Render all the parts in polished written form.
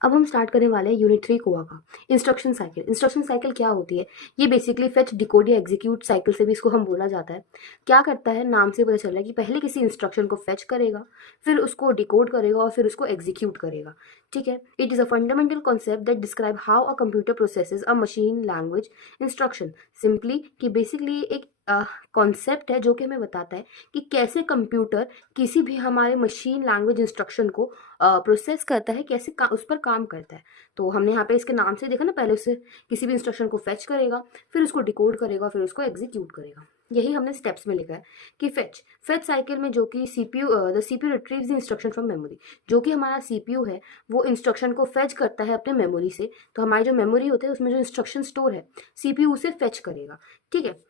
अब हम स्टार्ट करने वाले हैं यूनिट 3 कोआ का इंस्ट्रक्शन साइकिल। इंस्ट्रक्शन साइकिल क्या होती है? ये बेसिकली फेच, डिकोड या एग्जीक्यूट साइकिल से भी इसको हम बोला जाता है। क्या करता है, नाम से पता चल रहा है कि पहले किसी इंस्ट्रक्शन को फेच करेगा, फिर उसको डिकोड करेगा और फिर उसको एग्जीक्यूट करेगा। ठीक है, it is a fundamental concept that describe how a computer processes a machine language instruction. Simply कि बेसिकली एक कॉन्सेप्ट है जो कि हमें बताता है कि कैसे कंप्यूटर किसी भी हमारे मशीन लैंग्वेज इंस्ट्रक्शन को प्रोसेस करता है, कैसे उस पर काम करता है। तो हमने यहाँ पे इसके नाम से देखा ना, पहले उससे किसी भी इंस्ट्रक्शन को फेच करेगा, फिर उसको डिकोड करेगा, फिर उसको एग्जीक्यूट करेगा। यही हमने स्टेप्स में लिखा है कि फेच साइकिल में जो कि CPU the CPU retrieves the instruction from memory. जो कि हमारा सीपीयू है वो इंस्ट्रक्शन को फेच करता है अपने मेमोरी से। तो हमारी जो मेमोरी होती है उसमें जो इंस्ट्रक्शन स्टोर है सीपीयू उसे फेच करेगा। ठीक है,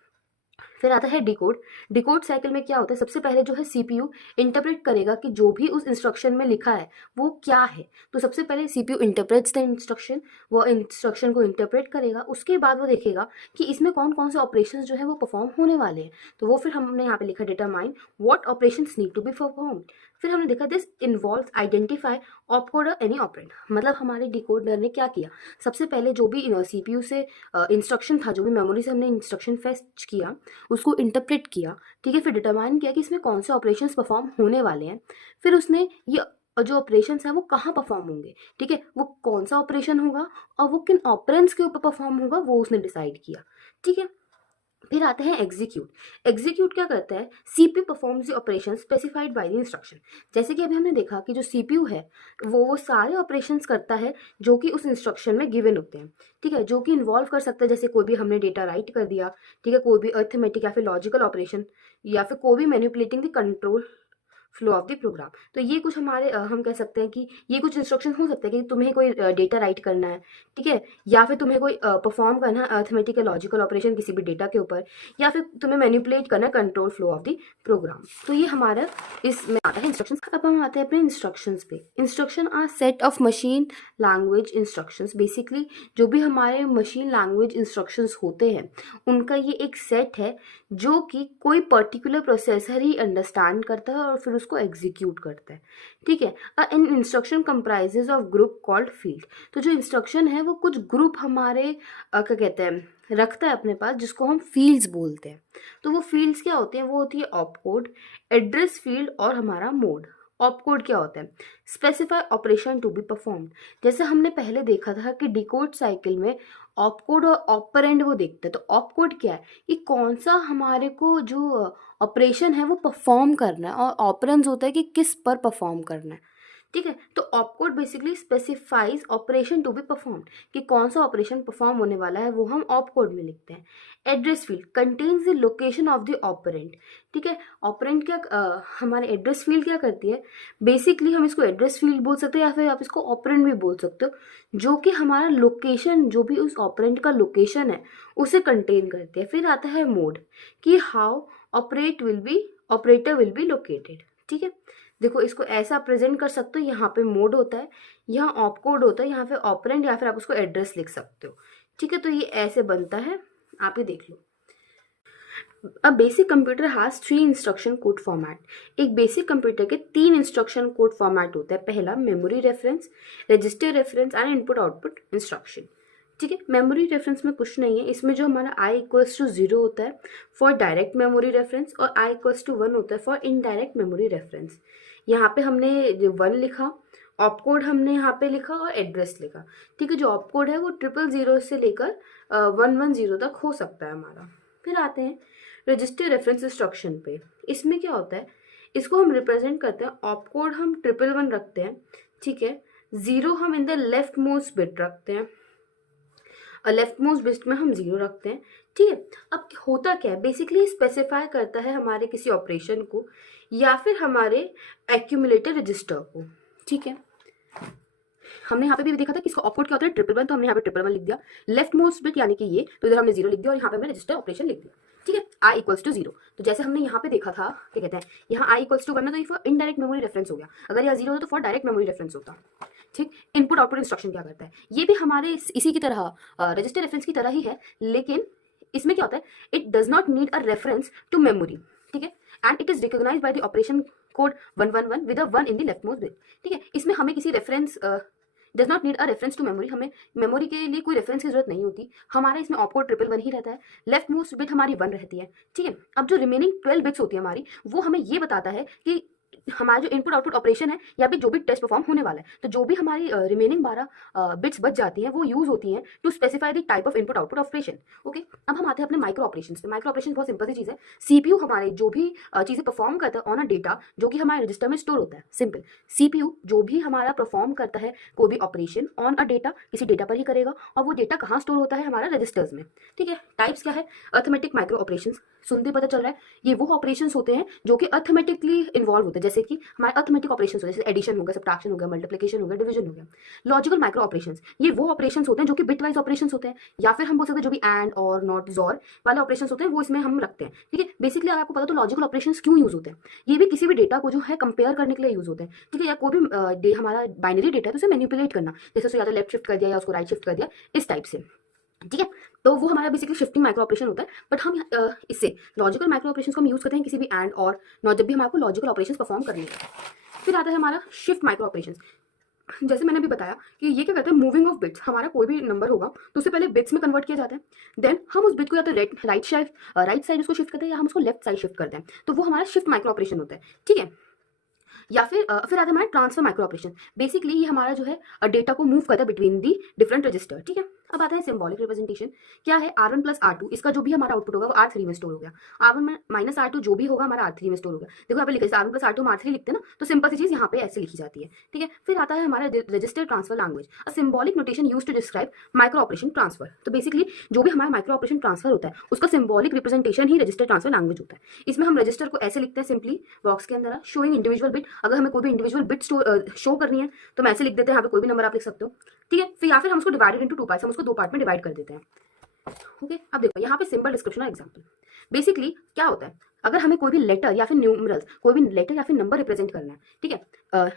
फिर आता है डिकोड। डिकोड साइकिल में क्या होता है, सबसे पहले जो है सीपीयू इंटरप्रेट करेगा कि जो भी उस इंस्ट्रक्शन में लिखा है वो क्या है। तो सबसे पहले सीपीयू इंटरप्रेट्स द इंस्ट्रक्शन, वो इंस्ट्रक्शन को इंटरप्रेट करेगा, उसके बाद वो देखेगा कि इसमें कौन कौन से ऑपरेशंस जो है वो परफॉर्म होने वाले हैं। तो वो फिर हमने यहाँ पे लिखा determine what operations need to be performed. फिर हमने देखा दिस इन्वॉल्व्स आइडेंटिफाई ऑपकोड और एनी ऑपरेंड। मतलब हमारे डिकोडर ने क्या किया, सबसे पहले जो भी सीपीयू से इंस्ट्रक्शन था, जो भी मेमोरी से हमने इंस्ट्रक्शन फेच किया, उसको इंटरप्रेट किया। ठीक है, फिर डिटरमाइन किया कि इसमें कौन से ऑपरेशंस परफॉर्म होने वाले हैं। फिर उसने ये जो ऑपरेशंस है वो कहाँ परफॉर्म होंगे, ठीक है, वो कौन सा ऑपरेशन होगा और वो किन ऑपरेंड्स के ऊपर परफॉर्म होगा वो उसने डिसाइड किया। ठीक है, फिर आते हैं एग्जीक्यूट। एग्जीक्यूट क्या करता है, CPU performs the operation specified by the instruction. जैसे कि अभी हमने देखा कि जो सीपीयू है वो सारे ऑपरेशंस करता है जो कि उस इंस्ट्रक्शन में गिवन होते हैं। ठीक है, जो कि इन्वॉल्व कर सकता है, जैसे कोई भी हमने डेटा राइट कर दिया, ठीक है, कोई भी अर्थमेटिक या फिर लॉजिकल ऑपरेशन, या फिर कोई भी manipulating the control flow of the program. तो ये कुछ हमारे हम कह सकते हैं कि ये कुछ इंस्ट्रक्शन हो सकते हैं कि तुम्हें कोई डेटा राइट करना है, ठीक है, या फिर तुम्हें कोई परफॉर्म करना है अर्थमेटिक या लॉजिकल ऑपरेशन किसी भी डेटा के ऊपर, या फिर तुम्हें मैनिपुलेट करना है control flow of the program. तो ये हमारा इसमें आता है इंस्ट्रक्शन। अब हम आते हैं अपने इंस्ट्रक्शंस पे। Instruction are set of machine language instructions. Basically जो भी हमारे मशीन लैंग्वेज इंस्ट्रक्शंस होते हैं उनका ये एक सेट है जो कि कोई पर्टिकुलर प्रोसेसर ही अंडरस्टैंड करता है और फिर उसको एग्जीक्यूट करता है। ठीक है, an instruction comprises of group called field. तो जो इंस्ट्रक्शन है वो कुछ ग्रुप हमारे क्या कहते हैं रखता है अपने पास, जिसको हम फील्ड्स बोलते हैं। तो वो फील्ड्स क्या होते हैं, वो होती है ऑपकोड, एड्रेस फील्ड और हमारा मोड। ऑपकोड क्या होता है, specify operation to be performed. जैसे हमने पहले देखा था कि डिकोड साइकिल में ऑपकोड और ऑपरेंड वो देखते हैं। तो ऑपकोड क्या है कि कौन सा हमारे को जो ऑपरेशन है वो परफॉर्म करना है, और ऑपरेंड्स होता है कि किस पर परफॉर्म करना है। ठीक है, तो opcode basically specifies operation to be performed, कि कौन सा ऑपरेशन परफॉर्म होने वाला है वो हम ऑपकोड में लिखते हैं। Address field contains the location of the operand. ठीक है, ऑपरेंड क्या हमारे एड्रेस फील्ड क्या करती है, बेसिकली हम इसको एड्रेस फील्ड बोल सकते हैं या फिर आप इसको ऑपरेंड भी बोल सकते हो, जो कि हमारा लोकेशन, जो भी उस ऑपरेंड का लोकेशन है उसे कंटेन करती है। फिर आता है मोड, कि how operator will be located. ठीक है, देखो इसको ऐसा प्रेजेंट कर सकते हो, यहाँ पे मोड होता है, यहाँ ऑपकोड होता है, यहाँ पे ऑपरेंड, या फिर आप उसको एड्रेस लिख सकते हो। ठीक है, तो ये ऐसे बनता है, आप ये देख लो। A basic computer has 3 instruction code format. एक बेसिक कंप्यूटर के 3 इंस्ट्रक्शन कोड फॉर्मेट होता है। पहला memory reference, register reference and input output instruction. ठीक है, मेमोरी रेफरेंस में कुछ नहीं है, इसमें जो हमारा i इक्वल्स टू 0 होता है फॉर डायरेक्ट मेमोरी रेफरेंस, और i इक्वल्स टू 1 होता है फॉर इनडायरेक्ट मेमोरी रेफरेंस। यहाँ पे हमने 1 लिखा, ऑपकोड हमने यहाँ पे लिखा और एड्रेस लिखा। ठीक है, जो ऑपकोड है वो 000 से लेकर 110 तक हो सकता है हमारा। फिर आते हैं रजिस्टर रेफरेंस इंस्ट्रक्शन पे। इसमें क्या होता है, इसको हम रिप्रेजेंट करते हैं, ऑपकोड हम 111 रखते हैं, ठीक है, 0 हम इन द लेफ्ट मोस्ट बिट रखते हैं, लेफ्ट मोस्ट बिट में हम 0 रखते हैं। ठीक है, अब होता क्या है, बेसिकली स्पेसिफाई करता है हमारे किसी ऑपरेशन को या फिर हमारे एक्यूमुलेटर रजिस्टर को। ठीक है, हमने यहाँ पे भी देखा था कि इसका ऑपकोड क्या होता है 111, तो हमने यहाँ पे 111 लिख दिया। लेफ्ट मोस्ट बिट यानी कि ये, तो इधर हमने 0 लिख दिया और यहाँ पे हमने रजिस्टर ऑपरेशन लिख दिया। ठीक है, i इक्वल्स टू 0। तो जैसे हमने यहाँ पे देखा था, क्या कहते हैं, यहाँ i इक्वल्स टू 1 है तो ये फॉर इनडायरेक्ट मेमोरी रेफरेंस हो गया, अगर यहाँ 0 होता तो फॉर डायरेक्ट मेमोरी रेफरेंस होता। ठीक, इनपुट आउटपुट इंस्ट्रक्शन क्या करता है, ये भी हमारे इसी की तरह रजिस्टर रेफरेंस की तरह ही है, लेकिन इसमें क्या होता है, it does not need a reference to memory. ठीक है, and it is recognised by the operation code 111 with a 1 in the leftmost bit. ठीक है, इसमें हमें किसी reference does not need a reference to memory, हमें memory के लिए कोई रेफरेंस की जरूरत नहीं होती, हमारा इसमें ऑपकोड ट्रिपल वन ही रहता है, लेफ्ट मोस्ट बिट हमारी वन रहती है, ठीक है। अब जो रिमेनिंग 12 बिट्स होती है हमारी, वो हमें ये बताता है कि हमारा जो इनपुट आउटपुट ऑपरेशन है या भी जो भी टेस्ट परफॉर्म होने वाला है, तो जो भी हमारी रिमेनिंग 12 बिट्स बच जाती हैं वो यूज होती हैं to specify the type of input output operation. Okay, अब हम आते हैं अपने माइक्रो ऑपरेशन पे। माइक्रो ऑपरेशन बहुत सिंपल सी चीज़ है, सीपीयू हमारे जो भी चीज़ें परफॉर्म करता है ऑन अ डेटा जो कि हमारे रजिस्टर में स्टोर होता है। सिंपल, सीपीयू जो भी हमारा परफॉर्म करता है कोई भी ऑपरेशन ऑन अ डेटा, किसी डेटा पर ही करेगा, और वो डेटा कहाँ स्टोर होता है, हमारा रजिस्टर्स में, ठीक है। टाइप्स क्या है, अर्थमेटिक माइक्रो ऑपरेशन, सुनते पता चल रहा है, ये वो ऑपरेशंस होते हैं जो कि अर्थमेटिकली इन्वॉल्व होते हैं, जैसे कि हमारे अर्थमेटिक ऑपरेशंस होते हैं, जैसे एडिशन हो गया, सब्ट्रैक्शन हो गया, मल्टीप्लिकेशन हो गया, डिवीजन हो गया। लॉजिकल माइक्रो ऑपरेशंस, ये वो ऑपरेशंस होते हैं जो कि बिट वाइज ऑपरेशंस होते हैं, या फिर हम बोल सकते हैं जो भी एंड और नॉट जोर वाले ऑपरेशंस होते हैं वो इसमें हम रखते हैं, ठीक है। बेसिकली अगर आपको पता तो लॉजिकल ऑपरेशंस क्यों यूज होते हैं, ये भी किसी भी डेटा को जो है कंपेयर करने के लिए यूज होते हैं, ठीक है। या कोई भी हमारा बाइनरी डेटा है तो उसे मैनिपुलेट करना, जैसे उसको या तो लेफ्ट शिफ्ट कर दिया या उसको राइट शिफ्ट कर दिया, इस टाइप से, ठीक है। तो वो हमारा बेसिकली शिफ्टिंग माइक्रो ऑपरेशन होता है। बट हम इससे लॉजिकल माइक्रो ऑपरेशंस को हम यूज करते हैं किसी भी एंड और नॉट जब भी हमारे को लॉजिकल ऑपरेशंस परफॉर्म करने हैं। फिर आता है हमारा शिफ्ट माइक्रो ऑपरेशंस। जैसे मैंने अभी बताया कि ये क्या करते हैं, मूविंग ऑफ बिट्स, हमारा कोई भी नंबर होगा तो उसे पहले बिट्स में कन्वर्ट किया जाता है, देन हम उस बिट को या तो राइट साइड उसको शिफ्ट करते हैं या हम उसको लेफ्ट साइड शिफ्ट करते हैं, तो वो हमारा शिफ्ट माइक्रो ऑपरेशन होता है, ठीक है। या फिर आता है हमारा ट्रांसफर माइक्रो ऑपरेशन। बेसिकली ये हमारा जो है डेटा को मूव करता है बिटवीन दी डिफरेंट रजिस्टर, ठीक है। अब आता है सिंबॉलिक रिप्रेजेंटेशन। क्या है, R1 प्लस R2, इसका जो भी हमारा आउटपुट होगा वो R3 में स्टोर हो गया, R1 माइनस R2 जो भी होगा हमारा R3 में स्टोर हो गया। देखो यहाँ पे लिखा है R1 प्लस R2 हम R3 लिखते हैं ना, तो सिंपल सी चीज यहाँ पे ऐसे लिखी जाती है, ठीक है। फिर आता है हमारा register transfer language, a symbolic notation use to describe micro operation transfer. तो बेसिकली जो भी हमारा माइक्रो ऑपरेशन ट्रांसफर होता है उसका सिंबॉलिक रिप्रेजेंटेशन ही रजिस्टर ट्रांसफर लैंग्वेज होता है। इसमें हम रजिस्टर को ऐसे लिखते हैं सिंपली बॉक्स के अंदर शोइंग इंडिविजुअल बिट, अगर हमें कोई भी इंडिविजुअल बिट शो करनी है तो हम ऐसे लिख देते हैं, यहाँ पे कोई भी नंबर आप लिख सकते हो, ठीक है। फिर या फिर हम उसको डिवाइडेड इनटू 2 पार्ट्स, हम उसको 2 पार्ट में डिवाइड कर देते हैं, ओके। अब देखो यहाँ पे सिंपल डिस्क्रिप्शन और एग्जांपल। बेसिकली क्या होता है, अगर हमें कोई भी लेटर या फिर न्यूमरल्स, कोई भी लेटर या फिर नंबर रिप्रेजेंट करना है, ठीक है,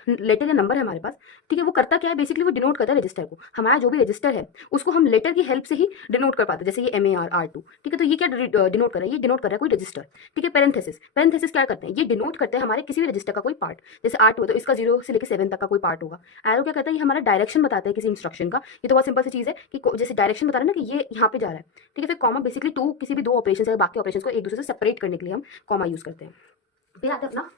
लेटर या नंबर है हमारे पास, ठीक है, वो करता क्या है, बेसिकली वो डिनोट करता है रजिस्टर को। हमारा जो भी रजिस्टर है उसको हम लेटर की हेल्प से ही डिनोट कर पाते हैं, जैसे ये MAR R2, ठीक है। तो ये क्या डिनोट कर रहा है, ये डिनोट कर रहा है कोई रजिस्टर, ठीक है। पेरेंथेसिस, पेरेंथेसिस क्या करते हैं, ये डिनोट करते हैं हमारे किसी भी रजिस्टर का कोई पार्ट, जैसे R2 है तो इसका 0 से लेकर 7 तक का कोई पार्ट होगा। एरो क्या करता है, ये हमारा डायरेक्शन बताता है किसी इंस्ट्रक्शन का। ये तो बहुत सिंपल सी चीज़ है कि जैसे डायरेक्शन बता रहे हैं ना कि ये यहाँ पे जा रहा है, ठीक है। फिर कॉमा, बेसिकली टू किसी भी दो ऑपरेशन या बाकी ऑपरेशन को एक दूसरे से सेपरेट करने के लिए हम कॉमा यूज करते हैं। फिर आता है अपना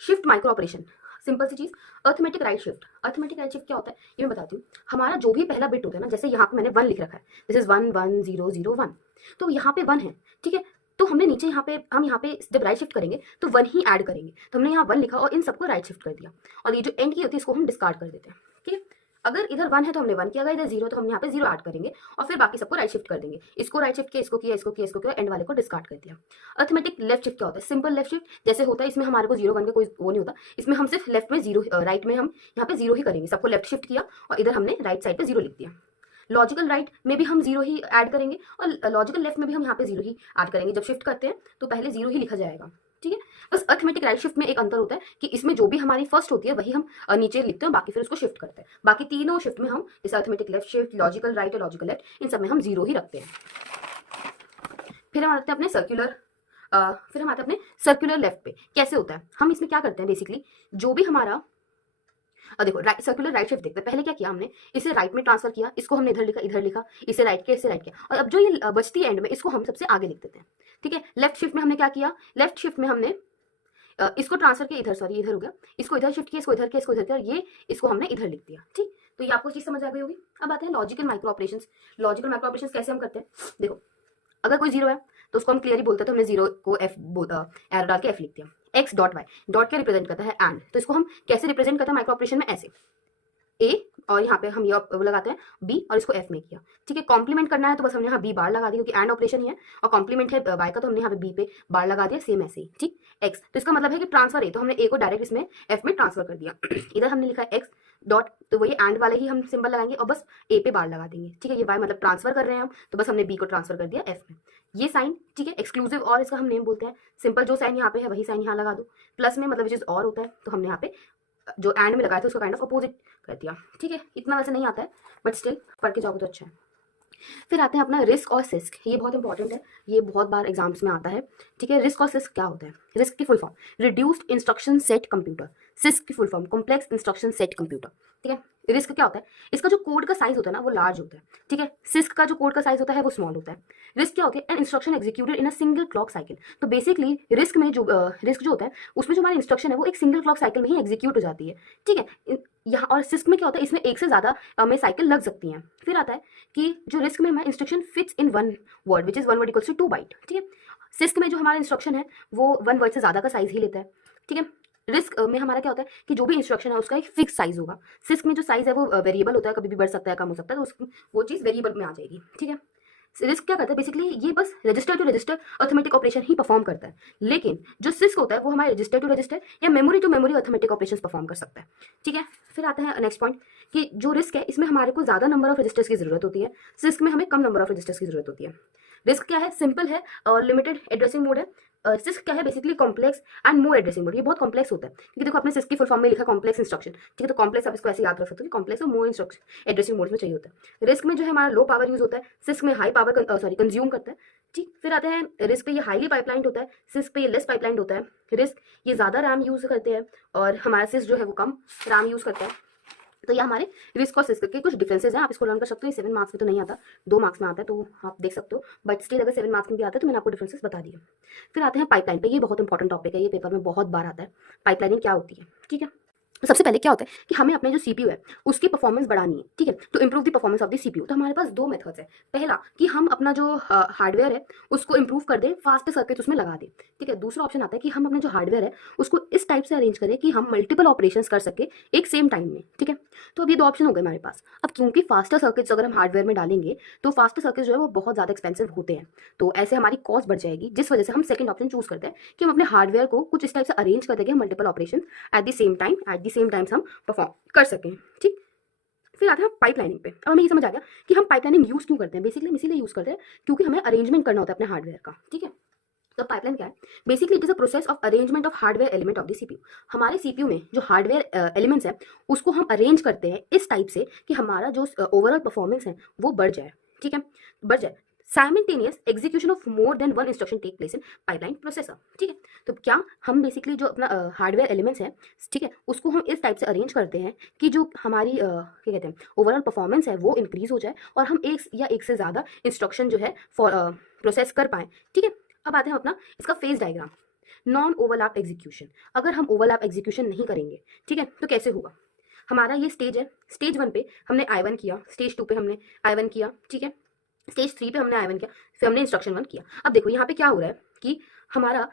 शिफ्ट माइक्रो ऑपरेशन, सिंपल सी चीज, arithmetic right shift. Arithmetic right shift क्या होता है ये मैं बताती हूँ। हमारा जो भी पहला बिट होता है ना, जैसे यहाँ पे मैंने 1 लिख रखा है, दिस इज 1 1 0 0 1, तो यहाँ पे 1 है, ठीक है। तो हमने नीचे यहाँ पे जब राइट शिफ्ट करेंगे तो 1 ही ऐड करेंगे, तो हमने यहाँ 1 लिखा और इन सबको राइट शिफ्ट कर दिया, और ये जो एंड की होती है इसको हम डिस्कार्ड कर देते हैं, ठीक है। अगर इधर 1 है तो हमने 1 किया, अगर इधर 0 तो हम यहाँ पे 0 ऐड करेंगे और फिर बाकी सबको राइट शिफ्ट कर देंगे। इसको राइट शिफ्ट किया, इसको किया, इसको किया, इसको किया, एंड वाले को डिस्कार्ड कर दिया। अर्थमेटिक लेफ्ट शिफ्ट क्या होता है, सिंपल लेफ्ट शिफ्ट जैसे होता है, इसमें हमारे को 0 1 का कोई वो नहीं होता, इसमें हम सिर्फ लेफ्ट में 0, राइट में हम यहाँ पे 0 ही करेंगे, सबको लेफ्ट शिफ्ट किया और इधर हमने राइट साइड पे 0 लिख दिया। लॉजिकल राइट में भी हम 0 ही ऐड करेंगे और लॉजिकल लेफ्ट में भी हम यहाँ पे 0 ही ऐड करेंगे। जब शिफ्ट करते हैं तो पहले 0 ही लिखा जाएगा, ठीक है। बस अर्थमेटिक राइट शिफ्ट में एक अंतर होता है कि इसमें जो भी हमारी फर्स्ट होती है वही हम नीचे लिखते हैं, बाकी फिर उसको शिफ्ट करते हैं। बाकी तीनों शिफ्ट में हम जैसे arithmetic left shift, logical right और लॉजिकल लेफ्ट, इन सब में हम 0 ही रखते हैं। फिर हम आते हैं अपने सर्कुलर लेफ्ट पे। कैसे होता है, हम इसमें क्या करते हैं, बेसिकली जो भी हमारा देखो सर्कुलर राइट शिफ्ट देखते हैं। पहले क्या किया हमने, इसे राइट में ट्रांसफर किया, इसको हमने इधर लिखा, इसे राइट किया, इसे राइट किया, और अब जो ये बचती है एंड में इसको हम सबसे आगे लिख देते हैं, ठीक है। लेफ्ट शिफ्ट में हमने क्या किया, लेफ्ट शिफ्ट में हमने इसको ट्रांसफर किया इधर, सॉरी इधर हो गया, इसको इधर शिफ्ट किया, इसको इधर किया, इसको इधर किया, ये इसको हमने इधर लिख दिया, ठीक। तो ये आपको चीज समझ आ गई होगी। अब आते हैं logical micro operations. Logical micro operations कैसे हम करते हैं, देखो अगर कोई 0 है तो उसको हम क्लियरली बोलते हैं, तो हमने 0 को एरो डाल के F लिख दिया। X डॉट वाई, डॉट क्या रिप्रेजेंट करता है, एंड, तो इसको हम कैसे रिप्रेजेंट करते हैं माइक्रो ऑपरेशन में, ऐसे A और यहाँ पे हम ये वो लगाते हैं B और इसको F में किया, ठीक है। कॉम्प्लीमेंट करना है तो बस हमने यहाँ B बार लगा दिया क्योंकि एंड ऑपरेशन ही है, और कॉम्प्लीमेंट है Y का तो हमने यहाँ पे B पे बार लगा दिया, सेम ऐसे ही, ठीक। X तो इसका मतलब है कि ट्रांसफर है, तो हमने A को डायरेक्ट इसमें F में ट्रांसफर कर दिया। इधर हमने लिखा है X डॉट, तो वही एंड वाले ही हम सिंबल लगाएंगे और बस A पे बार लगा देंगे, ठीक है। ये Y मतलब ट्रांसफर कर रहे हैं हम, तो बस हमने B को ट्रांसफर कर दिया F में। ये साइन, ठीक है, एक्सक्लूसिव और इसका हम नेम बोलते हैं। सिंपल जो साइन यहाँ पे है वही साइन यहाँ लगा दो, प्लस में मतलब विच और होता है, तो हमने यहाँ पे जो एंड में लगाया था उसका काइंड ऑफ अपोजिट कर दिया, ठीक है। इतना वैसे नहीं आता है बट स्टिल पढ़ के जाओगे तो अच्छा है। फिर आते हैं अपना रिस्क और सिस्क, ये बहुत इंपॉर्टेंट है, ये बहुत बार एग्जाम्स में आता है, ठीक है। रिस्क और सिस्क क्या होता है, रिस्क की full form reduced instruction set computer, CISC की full form complex instruction set computer, ठीक है। रिस्क क्या होता है, इसका जो कोड का साइज होता है ना वो लार्ज होता है, ठीक है। सिस्क का जो कोड का साइज होता है वो स्मॉल होता है। रिस्क क्या होती है, an instruction executed in a single clock cycle. तो बेसिकली रिस्क में जो रिस्क जो होता है उसमें जो हमारी इंस्ट्रक्शन है वो एक सिंगल क्लॉक साइकिल में ही एग्जीक्यूट हो जाती है, ठीक है। यहाँ और सिस्क में क्या होता है, इसमें एक से ज्यादा में साइकिल लग सकती हैं। फिर आता है कि जो रिस्क में हमारा instruction fits in one word which is one word equals to 2 byte, ठीक है। सिस्क में जो हमारा इंस्ट्रक्शन है वो वन वर्ड से ज्यादा का साइज ही लेता है, ठीक है। रिस्क में हमारा क्या होता है कि जो भी इंस्ट्रक्शन है उसका एक फिक्स साइज होगा। सिस्क में जो साइज है वो वेरिएबल होता है, कभी भी बढ़ सकता है कम हो सकता है, तो वो चीज़ वेरिएबल में आ जाएगी, ठीक है। रिस्क क्या करता है, बेसिकली ये बस register to register arithmetic operation he perform करता है। लेकिन जो सिस्क होता है वो हमारे रजिस्टर टू रजिस्टर या memory to memory arithmetic operation perform कर सकता है, ठीक है। फिर आता है नेक्स्ट पॉइंट कि जो रिस्क है इसमें हमारे को ज्यादा नंबर ऑफ रजिस्टर्स की जरूरत होती है, सिस्क में हमें कम नंबर ऑफ रजिस्टर्स की जरूरत होती है। रिस्क क्या है, सिंपल है और लिमिटेड एड्रेसिंग मोड है। सिस्क क्या है, basically complex and more addressing mode. ये बहुत कॉम्प्लेक्स होता है क्योंकि देखो अपने सिस्क की फुल फॉर्म में लिखा कॉम्प्लेक्स इंस्ट्रक्शन, ठीक है। तो कॉम्प्लेक्स आप इसको ऐसे याद रख सकते हो कि कॉम्प्लेक्स और मोर इंस्ट्रक्शन एड्रेसिंग मोड में चाहिए होता है। रिस्क में जो है हमारा लो पावर यूज होता है, सिस्क में हाई पावर सॉरी कंज्यूम करता है, ठीक। फिर आते हैं रिस्क पे ये हाईली पाइपलाइन होता है, सिस्क पे ये लेस पाइपलाइन होता है। रिस्क ये ज्यादा रैम यूज करते हैं और हमारा सिस्क जो है वो कम रैम यूज करता है। तो ये हमारे रिस्क और सिस्क के कुछ डिफरेंसेस हैं, आप इसको लर्न कर सकते हो। 7 मार्क्स में तो नहीं आता, 2 मार्क्स में आता है, तो आप देख सकते हो। बट स्टिल अगर 7 मार्क्स में भी आता है तो मैंने आपको डिफरेंसेस बता दिए। फिर आते हैं पाइपलाइन पे, ये बहुत इंपॉर्टेंट टॉपिक है, ये पेपर में बहुत बार आता है। पाइपलाइनिंग क्या होती है, ठीक है। तो सबसे पहले क्या होता है कि हमें अपने जो सीपीयू है उसकी परफॉर्मेंस बढ़ानी है, ठीक है, to improve the performance of the CPU. तो हमारे पास दो मेथड्स है। पहला कि हम अपना जो हार्डवेयर है उसको इंप्रूव कर दें, फास्ट सर्किट उसमें लगा दें, ठीक है। दूसरा ऑप्शन आता है कि हम अपने जो हार्डवेयर है उसको इस टाइप से अरेंज करें कि हम मल्टीपल ऑपरेशंस कर सके एक सेम टाइम में, ठीक है। तो अब ये दो ऑप्शन हो गए हमारे पास। अब क्योंकि फास्टर सर्किट्स अगर हम हार्डवेयर में डालेंगे तो फास्टर सर्किट्स जो है वो बहुत ज़्यादा एक्सपेंसिव होते हैं, तो ऐसे हमारी कॉस्ट बढ़ जाएगी, जिस वजह से हम सेकंड ऑप्शन चूज करते हैं कि हम अपने हार्डवेयर को कुछ इस टाइप से अरेंज कर देंगे multiple operation at the same time हम परफॉर्म कर सकें, ठीक। फिर आता है पाइपलाइनिंग पे। अब हमें ये समझ आ गया कि हम पाइपलाइनिंग यूज क्यों करते हैं। बेसिकली हम इसीलिए यूज करते हैं क्योंकि हमें अरेंजमेंट करना होता है अपने हार्डवेयर का, ठीक है। तो पाइपलाइन क्या है, basically it is a process of arrangement of hardware element of the CPU. हमारे सीपीयू में जो हार्डवेयर एलिमेंट्स है उसको हम अरेंज करते हैं इस टाइप से कि हमारा जो ओवरऑल परफॉर्मेंस है वो बढ़ जाए, ठीक है, बढ़ जाए। Simultaneous execution of more than one instruction take place in pipeline processor, ठीक है। तो क्या हम बेसिकली जो अपना हार्डवेयर एलिमेंट्स है, ठीक है, उसको हम इस टाइप से अरेंज करते हैं कि जो हमारी क्या कहते हैं ओवरऑल परफॉर्मेंस है वो इंक्रीज हो जाए और हम एक या एक से ज़्यादा इंस्ट्रक्शन जो है प्रोसेस कर पाएँ, ठीक है। अब आते हैं अपना इसका phase diagram. Non overlap execution, अगर हम ओवरलैप एग्जीक्यूशन नहीं करेंगे, ठीक है, तो कैसे होगा। हमारा ये स्टेज है, स्टेज 1 पे हमने I1 किया, स्टेज 2 पे हमने I1 किया, ठीक है, स्टेज 3 पे हमने I1 किया, फिर हमने इंस्ट्रक्शन 1 किया। अब देखो यहाँ पे क्या हो रहा है कि हमारा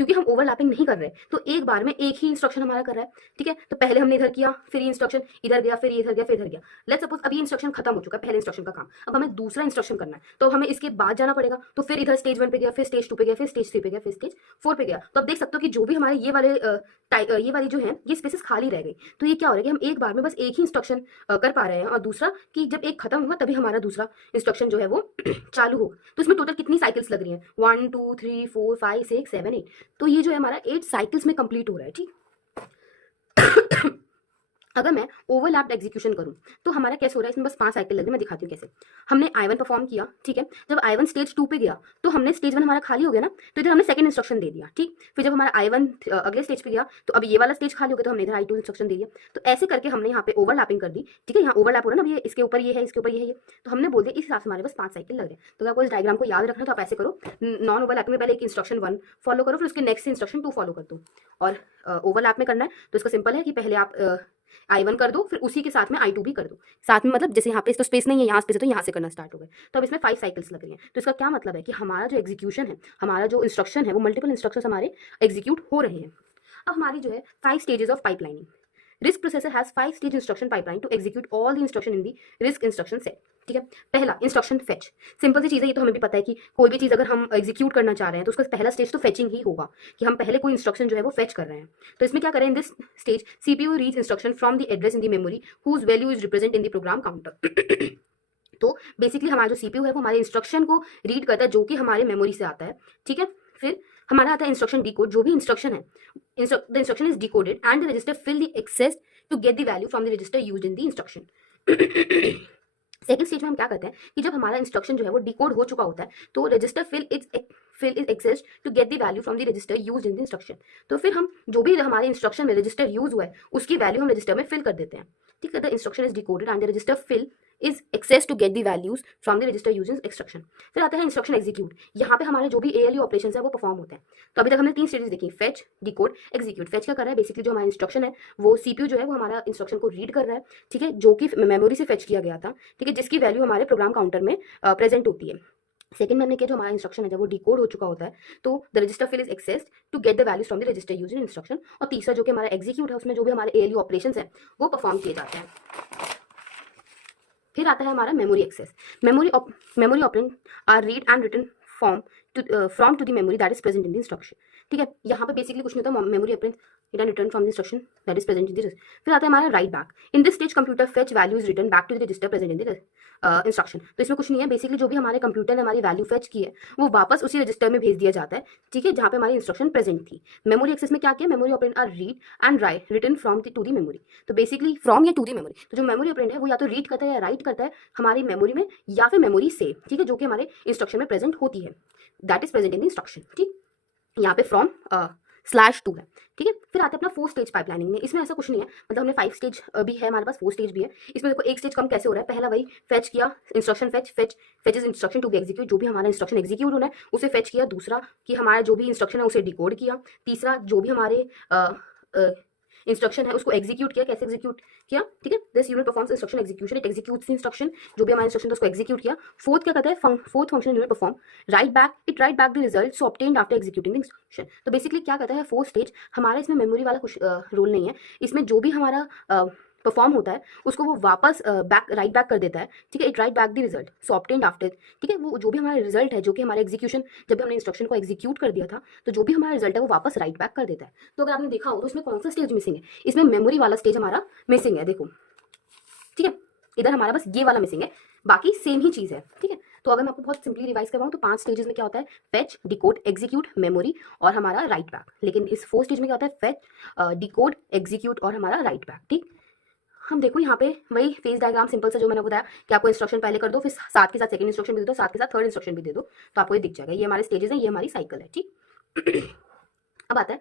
क्योंकि हम ओवरलैपिंग नहीं कर रहे तो एक बार में एक ही इंस्ट्रक्शन हमारा कर रहा है, ठीक है। तो पहले हमने इधर किया, फिर ये इंस्ट्रक्शन इधर गया, फिर ये इधर गया, फिर इधर गया। लेट्स सपोज अभी इंस्ट्रक्शन खत्म हो चुका है, पहले इंस्ट्रक्शन का काम, अब हमें दूसरा इंस्ट्रक्शन करना है, तो हमें इसके बाद जाना पड़ेगा। तो फिर इधर स्टेज 1 पे गया, फिर स्टेज 2 पे गया, फिर स्टेज 3 पे गया, फिर स्टेज 4 पे गया। तो अब देख सकते हो कि जो भी हमारे ये वाली जो है ये स्पेसेस खाली रह गई। तो ये क्या हो रहा है कि हम एक बार में बस एक ही इंस्ट्रक्शन कर पा रहे हैं, और दूसरा कि जब एक खत्म हुआ तभी हमारा दूसरा इंस्ट्रक्शन जो है वो चालू हो। तो इसमें टोटल कितनी साइकिल्स लग रही हैं, 1 2 3 4 5 6 7 8। तो ये जो है हमारा 8 साइकिल्स में कंप्लीट हो रहा है, ठीक। अगर मैं ओवरलैप्ड एग्जीक्यूशन करूं तो हमारा कैसे हो रहा है, इसमें बस 5 साइकिल लग रही है, मैं दिखाती हूँ कैसे। हमने I1 परफॉर्म किया, ठीक है। जब I1 स्टेज 2 पे गया तो हमने स्टेज 1 हमारा खाली हो गया ना, तो इधर हमने सेकंड इंस्ट्रक्शन दे दिया, ठीक। फिर जब हमारा I1 अगले स्टेज पे गया तो अब ये वाला स्टेज खाली हो गया, तो हमने इधर I2 इंस्ट्रक्शन दे दिया। तो ऐसे करके हमने यहाँ पे ओवरलैपिंग कर दी, ठीक है। यहाँ ओवरलैप हो रहा है ना, अब ये इसके ऊपर ये है, इसके ऊपर ये है, ये तो हमने बोल दिया इस हिसाब से हमारे पास 5 साइकिल लग रहे हैं। तो अगर आपको इस डायग्राम को याद रखना तो आप ऐसे करो, नॉन ओवरलैपिंग में पहले एक इंस्ट्रक्शन 1 फॉलो करो, फिर उसके नेक्स्ट इंस्ट्रक्शन 2 फॉलो कर दो। और ओवरलैप में करना है तो इसका सिंपल है कि पहले आप I1 कर दो, फिर उसी के साथ में I2 भी कर दो साथ में, मतलब जैसे यहाँ पे तो स्पेस नहीं है, यहाँ स्पेस है तो यहाँ से करना स्टार्ट हो गए। तो अब इसमें 5 साइकिल्स लग रही हैं। तो इसका क्या मतलब है कि हमारा जो एग्जीक्यूशन है, हमारा जो इंस्ट्रक्शन है वो मल्टीपल इंस्ट्रक्शंस हमारे एग्जीक्यूट हो रहे हैं। अब हमारी जो है 5 stages of pipelining. RISC processor has 5 stage instruction pipeline to execute all the instruction in the RISC instruction set, ठीक है। पहला इंस्ट्रक्शन फेच, सिंपल सी चीज़ है, ये तो हमें भी पता है कि कोई भी चीज़ अगर हम एग्जीक्यूट करना चाह रहे हैं तो उसका पहला स्टेज तो फेचिंग ही होगा, कि हम पहले कोई इंस्ट्रक्शन जो है वो फेच कर रहे हैं। तो इसमें क्या करें, in this stage CPU reads instruction from the address in the memory whose value is represent in the program counter. तो बेसिकली हमारा जो सीपीयू है वो हमारे इंस्ट्रक्शन को रीड करता है जो कि हमारे मेमोरी से आता है, ठीक है। फिर हमारा आता है इंस्ट्रक्शन डिकोड, जो भी इंस्ट्रक्शन है the instruction is decoded and the register file the access to get the value from the register used in the instruction. Second stage में हम क्या करते हैं कि जब हमारा इंस्ट्रक्शन जो है वो डिकोड हो चुका होता है तो register file is access to get the value from the register used in the instruction. तो फिर हम जो भी हमारे इंस्ट्रक्शन में रजिस्टर यूज हुआ है उसकी वैल्यू हम रजिस्टर में फिल कर देते हैं, ठीक है, the instruction is decoded and the register file is access to get the values from the register using instruction. फिर आता है इंस्ट्रक्शन एग्जीक्यूट। यहाँ पे हमारे जो भी एएलयू ऑपरेशन है वो परफॉर्म होते हैं। तो अभी तक हमने 3 स्टेजेस देखी, फेच, डिकोड, एग्जीक्यूट। फेच क्या कर रहा है, बेसिकली जो हमारा इंस्ट्रक्शन है वो सीपीयू जो है वो हमारा इंस्ट्रक्शन को रीड कर रहा है, ठीक है, जो कि मेमोरी से फेच किया गया था, ठीक है, जिसकी वैल्यू हमारे प्रोग्राम काउंटर में प्रेजेंट होती है। सेकंड में हमने किया, जो हमारा इंस्ट्रक्शन है जब वो डिकोड हो चुका होता है तो the register file is accessed to get the values from the register using instruction. और तीसरा जो कि हमारा एग्जीक्यूट है, उसमें जो भी हमारे एएलयू ऑपरेशंस है वो परफॉर्म किए जाते हैं। फिर आता है हमारा memory access. Memory operand are read and written from from to the memory that is present in the instruction. ठीक है, यहाँ पे बेसिकली कुछ नहीं होता, memory operand return from the instruction that is present in the. फिर आता है हमारा write back. In this stage computer fetch values return back to the register present in the instruction. तो इसमें कुछ नहीं है, बेसिकली जो भी हमारे कंप्यूटर ने हमारी वैल्यू फेच की है वो वापस उसी रजिस्टर में भेज दिया जाता है, ठीक है, जहाँ पे हमारी इंस्ट्रक्शन प्रेजेंट थी। मेमोरी एक्सेस में क्या किया, memory operand are read and write return from to the memory. तो बेसिकली फ्रॉम या टू दी मेमोरी, तो जो मेमोरी ऑपरेंड है वो या तो रीड करता है या राइट करता है हमारी मेमोरी में या फिर मेमोरी से, ठीक है, जो कि हमारे इंस्ट्रक्शन में प्रेजेंट होती है, that is present in the instruction. ठीक, यहाँ पे फ्रॉम /2 है, ठीक है। फिर आते हैं अपना 4 स्टेज पाइपलाइनिंग में। इसमें ऐसा कुछ नहीं है, मतलब हमने 5 स्टेज भी है हमारे पास, 4 स्टेज भी है। इसमें देखो एक स्टेज कम कैसे हो रहा है, पहला वही फेच किया, instruction fetches instruction to be execute, जो भी हमारा इंस्ट्रक्शन एग्जीक्यूट होना है उसे फेच किया। दूसरा कि हमारा जो भी इंस्ट्रक्शन है उसे डिकोड किया। तीसरा जो भी हमारे इंस्ट्रक्शन है उसको एग्जीक्यूट किया, कैसे एग्जीक्यूट किया, ठीक है, this unit performs instruction execution, it executes instruction, जो भी हमारा इंस्ट्रक्शन था उसको एग्जीक्यूट किया। फोर्थ क्या कहता है, fourth function unit perform right back the result so obtained after executing the instruction. तो बेसिकली क्या कहता है, 4th स्टेज हमारा, इसमें मेमोरी वाला कुछ रोल नहीं है, इसमें जो भी हमारा परफॉर्म होता है उसको वो वापस राइट बैक कर देता है, ठीक है, it right back the result so obtained after, ठीक है, वो जो भी हमारा रिजल्ट है, जो कि हमारा एग्जीक्यूशन, जब भी हमने इंस्ट्रक्शन को एग्जीक्यूट कर दिया था तो जो भी हमारा रिजल्ट है वो वापस राइट बैक कर देता है। तो अगर आपने देखा हो तो इसमें कौन सा स्टेज मिसिंग है, इसमें मेमोरी वाला स्टेज हमारा मिसिंग है, देखो, ठीक है, इधर हमारा बस ये वाला मिसिंग है, बाकी सेम ही चीज है, ठीक है। तो अगर मैं आपको बहुत सिंपली रिवाइज करवाऊं तो 5 स्टेजेस में क्या होता है, फेच, डिकोड, एग्जीक्यूट, मेमोरी और हमारा राइट बैक। लेकिन इस 4th स्टेज में क्या होता है, फेच, डिकोड, एग्जीक्यूट और हमारा राइट बैक। ठीक, हम देखो यहाँ पे वही फेज डायग्राम सिंपल सा जो मैंने बताया कि आपको इंस्ट्रक्शन पहले कर दो, फिर साथ के साथ सेकंड इंस्ट्रक्शन भी दे दो, साथ के साथ थर्ड इंस्ट्रक्शन भी दे दो, तो आपको ये दिख जाएगा। ये हमारे स्टेजेस हैं, ये हमारी साइकिल है, ठीक। अब आता है